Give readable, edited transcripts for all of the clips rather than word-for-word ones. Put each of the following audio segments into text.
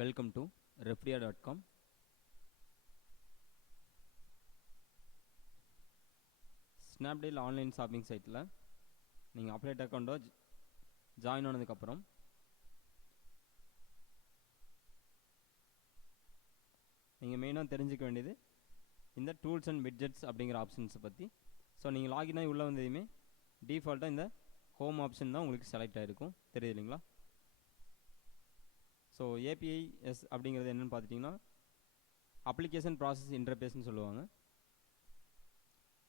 Welcome to refria.com. Snapdeal online shopping சைட்டில் நீங்கள் update அக்கௌண்ட்டோ join ஆனதுக்கப்புறம் நீங்கள் மெயினாக தெரிஞ்சுக்க வேண்டியது இந்த டூல்ஸ் அண்ட் விட்ஜெட்ஸ் அப்படிங்கிற ஆப்ஷன்ஸை பற்றி. ஸோ நீங்கள் லாகின் ஆகி உள்ளே வந்ததையுமே டிஃபால்ட்டாக இந்த ஹோம் ஆப்ஷன் தான் உங்களுக்கு செலக்ட் ஆகிருக்கும், தெரியுது இல்லைங்களா? ஸோ ஏபிஐஎஸ் அப்படிங்கிறது என்னென்னு பார்த்துட்டிங்கன்னா அப்ளிகேஷன் ப்ராசஸ் இன்டர்ஃபேஸ்ன்னு சொல்லுவாங்க.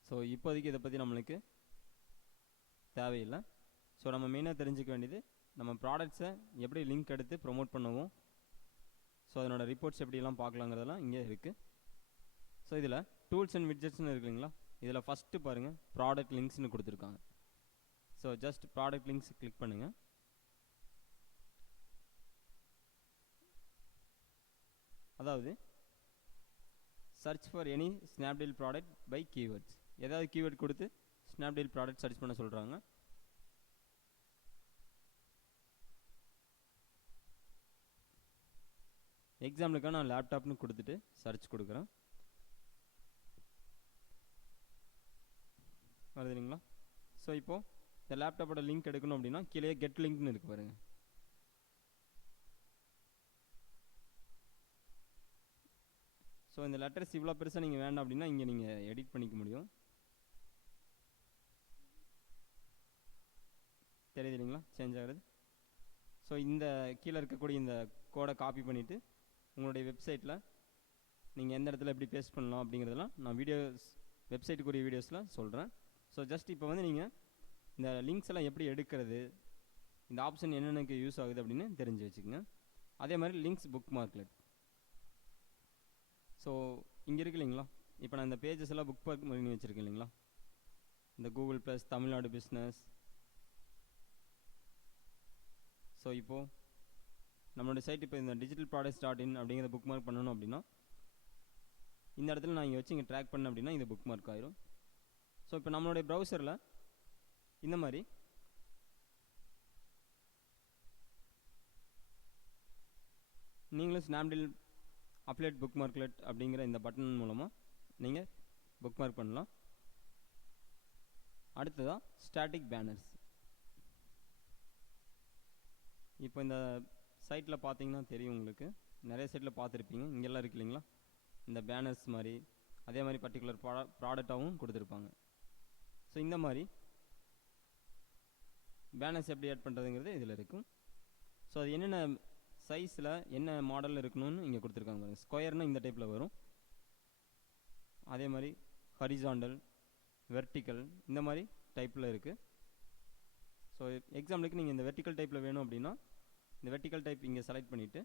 ஸோ இப்போதைக்கு இதை பற்றி நம்மளுக்கு தேவையில்லை. ஸோ நம்ம மெயினாக தெரிஞ்சுக்க வேண்டியது நம்ம ப்ராடக்ட்ஸை எப்படி லிங்க் எடுத்து ப்ரொமோட் பண்ணுவோம், ஸோ அதனோட ரிப்போர்ட்ஸ் எப்படிலாம் பார்க்கலாங்கிறதெல்லாம் இங்கே இருக்குது. ஸோ இதில் டூல்ஸ் அண்ட் விட்ஜெட்ஸ்னு இருக்குங்களா, இதில் ஃபஸ்ட்டு பாருங்கள் ப்ராடக்ட் லிங்க்ஸ்னு கொடுத்துருக்காங்க. So just product links click பண்ணுங்கள். அதாவது search for any Snapdeal product by keywords, ஏதாவது கீவேர்ட் கொடுத்து ஸ்னாப்டீல் ப்ராடக்ட் சர்ச் பண்ண சொல்கிறாங்க. எக்ஸாம்பிளுக்காக நான் லேப்டாப்னு கொடுத்துட்டு சர்ச் கொடுக்குறேன், வருது இல்லைங்களா? ஸோ இப்போது இந்த லேப்டாப்போட லிங்க் எடுக்கணும் அப்படின்னா கீழே கெட் லிங்க்னு இருக்கு பாருங்கள். ஸோ இந்த லெட்டர்ஸ் இவ்வளோ பெருசாக நீங்கள் வேண்டாம் அப்படின்னா இங்கே நீங்கள் எடிட் பண்ணிக்க முடியும், தெரியுது இல்லைங்களா? சேஞ்ச் ஆகிறது. ஸோ இந்த கீழே இருக்கக்கூடிய இந்த கோடை காப்பி பண்ணிவிட்டு உங்களுடைய வெப்சைட்டில் நீங்கள் எந்த இடத்துல எப்படி பேஸ்ட் பண்ணலாம் அப்படிங்கிறதெல்லாம் நான் வெப்சைட்டுக்குரிய வீடியோஸில் சொல்கிறேன். ஸோ ஜஸ்ட் இப்போ நீங்கள் இந்த லிங்க்ஸ் எல்லாம் எப்படி எடுக்கிறது, இந்த ஆப்ஷன் என்னென்னக்கு யூஸ் ஆகுது அப்படின்னு தெரிஞ்சு வச்சுக்கோங்க. அதே மாதிரி லிங்க்ஸ் புக் மார்க்லெட். ஸோ இங்கே இருக்கு இல்லைங்களா, இப்போ நான் இந்த பேஜஸ் எல்லாம் புக் மார்க் பண்ணி வச்சுருக்கேன் இல்லைங்களா, இந்த Google plus, Tamil Nadu business. So இப்போது நம்மளுடைய சைட் இப்போ இந்த digitalproducts.in அப்படிங்கிற புக் மார்க் பண்ணணும் அப்படின்னா இந்த இடத்துல நான் இங்கே வச்சு இங்கே ட்ராக் பண்ணேன் அப்படின்னா இது புக் மார்க் ஆயிரும். ஸோ இப்போ நம்மளுடைய ப்ரௌசரில் இந்த மாதிரி நீங்களும் ஸ்னாப்டீல் அப்லேட் புக் மார்க்லெட் அப்படிங்கிற இந்த பட்டன் மூலமாக நீங்கள் புக் மார்க் பண்ணலாம். அடுத்ததாக ஸ்டாட்டிக் பேனர்ஸ். இப்போ இந்த சைட்டில் பார்த்தீங்கன்னா தெரியும், உங்களுக்கு நிறைய சைட்டில் பார்த்துருப்பீங்க, இங்கெல்லாம் இருக்கு இல்லைங்களா இந்த பேனர்ஸ் மாதிரி, அதே மாதிரி பர்டிகுலர் ப்ராடக்டாகவும் கொடுத்துருப்பாங்க. ஸோ இந்த மாதிரி பேனர்ஸ் எப்படி ஆட் பண்ணுறதுங்கிறது இதில் இருக்கும். ஸோ அது என்னென்ன சைஸில் என்ன மாடலில் இருக்கணும்னு இங்கே கொடுத்துருக்காங்க பாருங்கள். ஸ்கொயர்னால் இந்த டைப்பில் வரும், அதே மாதிரி ஹரிசாண்டல், வெர்டிக்கல், இந்த மாதிரி டைப்பில் இருக்குது. ஸோ எக்ஸாம்பிளுக்கு நீங்கள் இந்த வெர்டிக்கல் டைப்பில் வேணும் அப்படின்னா இந்த வெர்டிக்கல் டைப் இங்கே செலக்ட் பண்ணிவிட்டு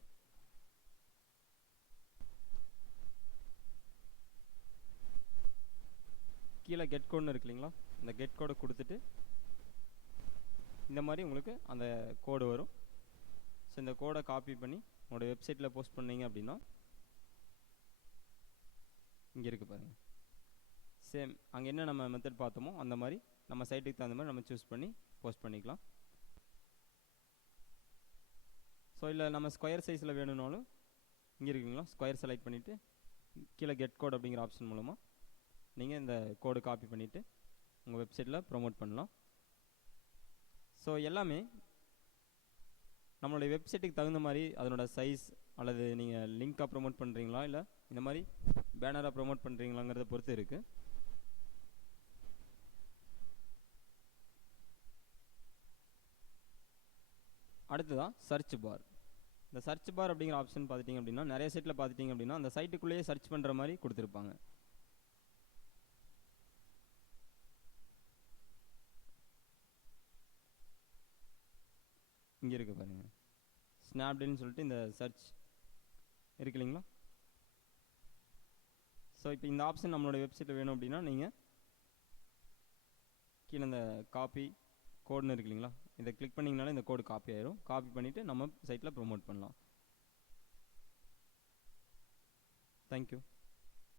கீழே கெட் கோடுன்னு இருக்கு இல்லைங்களா, இந்த கெட் கோடை கொடுத்துட்டு இந்த மாதிரி உங்களுக்கு அந்த கோடு வரும். ஸோ இந்த கோடை காப்பி பண்ணி உங்களோட வெப்சைட்டில் போஸ்ட் பண்ணீங்க அப்படின்னா இங்கே இருக்குது பாருங்கள், சேம் அங்கே என்ன நம்ம மெத்தட் பார்த்தோமோ அந்த மாதிரி நம்ம சைட்டுக்கு தகுந்த மாதிரி நம்ம சூஸ் பண்ணி போஸ்ட் பண்ணிக்கலாம். ஸோ இல்லை நம்ம ஸ்கொயர் சைஸில் வேணும்னாலும் இங்கே இருக்குங்களா, ஸ்கொயர் செலக்ட் பண்ணிவிட்டு கீழே கெட் கோட் அப்படிங்கிற ஆப்ஷன் மூலமாக நீங்கள் இந்த கோடு காப்பி பண்ணிவிட்டு உங்கள் வெப்சைட்டில் ப்ரொமோட் பண்ணலாம். ஸோ எல்லாமே நம்மளுடைய வெப்சைட்டுக்கு தகுந்த மாதிரி அதனோட சைஸ், அல்லது நீங்கள் லிங்காக ப்ரொமோட் பண்ணுறீங்களா இல்லை இந்த மாதிரி பேனராக ப்ரொமோட் பண்ணுறீங்களாங்கிறத பொறுத்து இருக்குது. அடுத்ததான் சர்ச் பார். இந்த சர்ச் பார் அப்படிங்கிற ஆப்ஷன் பார்த்துட்டிங்க அப்படின்னா நிறைய சைட்டில் பார்த்துட்டிங்க அப்படின்னா அந்த சைட்டுக்குள்ளேயே சர்ச் பண்ணுற மாதிரி கொடுத்துருப்பாங்க. இங்கே இருக்குது பாருங்கள், ஸ்னாப்டீல்னு சொல்லிட்டு இந்த சர்ச் இருக்கு இல்லைங்களா. ஸோ இப்போ இந்த ஆப்ஷன் நம்மளோட வெப்சைட்டில் வேணும் அப்படின்னா நீங்கள் கீழே இந்த காப்பி கோடுன்னு இருக்கு இல்லைங்களா, இதை கிளிக் பண்ணிங்கனாலே இந்த கோடு காப்பி ஆயிரும். காப்பி பண்ணிவிட்டு நம்ம சைட்டில் ப்ரொமோட் பண்ணலாம். தேங்க்யூ.